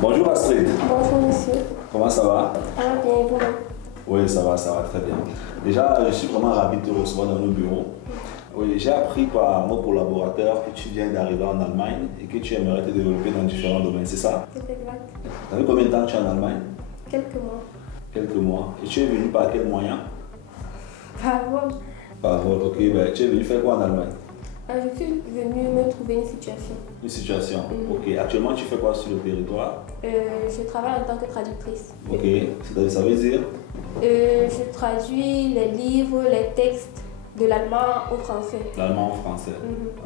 Bonjour Astrid. Bonjour monsieur. Comment ça va? Ah bien, et vous-même? Oui, ça va très bien. Déjà, je suis vraiment ravi de te recevoir dans nos bureaux. Oui, j'ai appris par mon collaborateur que tu viens d'arriver en Allemagne et que tu aimerais te développer dans différents domaines, c'est ça? C'est exact. Ça fait combien de temps que tu es en Allemagne? Quelques mois. Quelques mois. Et tu es venu par quel moyen? Par vol. Par vol, ok. Ben, tu es venu faire quoi en Allemagne? Je suis venue me trouver une situation. Une situation, ok. Actuellement, tu fais quoi sur le territoire? Je travaille en tant que traductrice. Ok, ça veut dire? Je traduis les livres, les textes de l'allemand au français. L'allemand au français,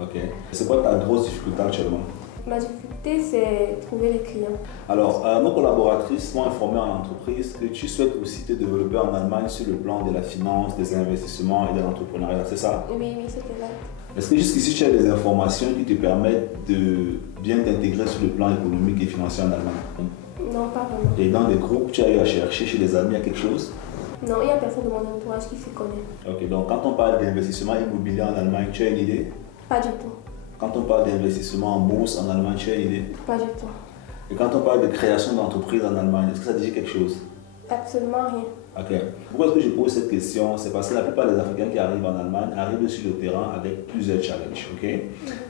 ok. C'est quoi ta grosse difficulté actuellement? Ma difficulté, c'est trouver les clients. Alors, nos collaboratrices m'ont informé en entreprise que tu souhaites aussi te développer en Allemagne sur le plan de la finance, des investissements et de l'entrepreneuriat, c'est ça? Oui, c'est exact. Est-ce que jusqu'ici tu as des informations qui te permettent de bien t'intégrer sur le plan économique et financier en Allemagne? Non, pas vraiment. Et dans des groupes, tu as eu à chercher chez des amis à quelque chose? Non, il n'y a personne de mon entourage qui s'y connaît. Ok, donc quand on parle d'investissement immobilier en Allemagne, tu as une idée? Pas du tout. Quand on parle d'investissement en bourse en Allemagne, tu as une idée? Pas du tout. Et quand on parle de création d'entreprise en Allemagne, est-ce que ça te dit quelque chose? Absolument rien. Ok. Pourquoi est-ce que je pose cette question? C'est parce que la plupart des Africains qui arrivent en Allemagne arrivent sur le terrain avec plusieurs challenges. Ok.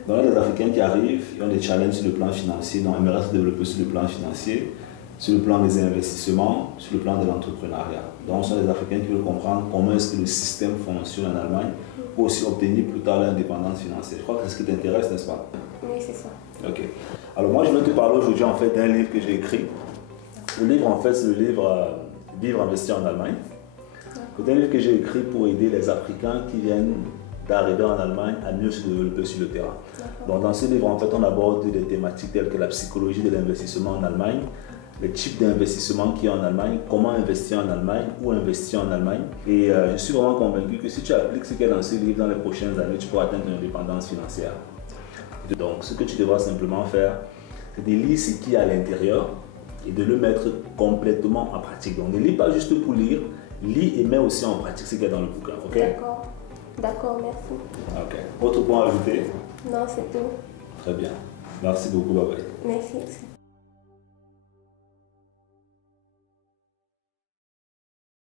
Donc, il y a des Africains qui arrivent, ils ont des challenges sur le plan financier, donc ils aimeraient se développer sur le plan financier, sur le plan des investissements, sur le plan de l'entrepreneuriat. Donc, ce sont des Africains qui veulent comprendre comment est-ce que le système fonctionne en Allemagne pour aussi obtenir plus tard l'indépendance financière. Je crois que c'est ce qui t'intéresse, n'est-ce pas? Oui, c'est ça. Ok. Alors, moi, je vais te parler aujourd'hui en fait d'un livre que j'ai écrit. Le livre, en fait, c'est le livre Vivre, investir en Allemagne. C'est un livre que j'ai écrit pour aider les Africains qui viennent d'arriver en Allemagne à mieux se développer sur le terrain. Donc dans ce livre, en fait, on aborde des thématiques telles que la psychologie de l'investissement en Allemagne, les types d'investissement qu'il y a en Allemagne, comment investir en Allemagne, où investir en Allemagne. Et je suis vraiment convaincu que si tu appliques ce qu'il y a dans ce livre dans les prochaines années, tu pourras atteindre une indépendance financière. Donc ce que tu devras simplement faire, c'est de lire ce qu'il y a à l'intérieur et de le mettre complètement en pratique. Donc ne lis pas juste pour lire, lis et mets aussi en pratique ce qu'il y a dans le bouquin. Ok? D'accord. D'accord, merci. Ok. Autre point à ajouter? Non, c'est tout. Très bien. Merci beaucoup, bye bye. Merci.